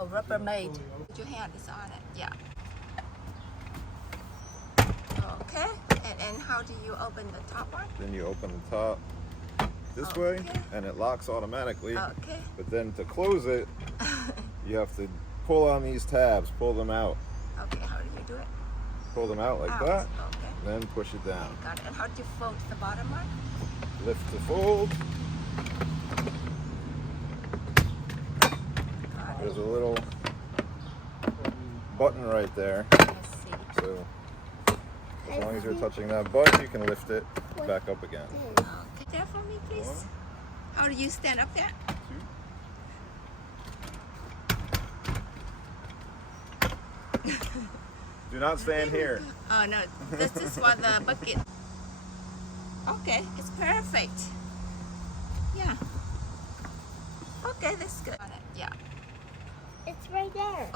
Oh, RubberMaid. Your hand is on it. Yeah. Okay. And how do you open the top one? Then you open the top this way, and it locks automatically. Okay. But then to close it, you have to pull on these tabs, pull them out. Okay, how do you do it? Pull them out like Out. that, Okay. then push it down. Got it. And how do you fold the bottom one? Lift to fold. Got it. There's a little button right there. I see. So as long as you're touching that button, you can lift it back up again. Okay. There for me, please. 1, How do you stand up there? 2. Do not stand here. Oh no, this is for the bucket. Okay, it's perfect. Yeah. Okay, that's good. Yeah. It's right there.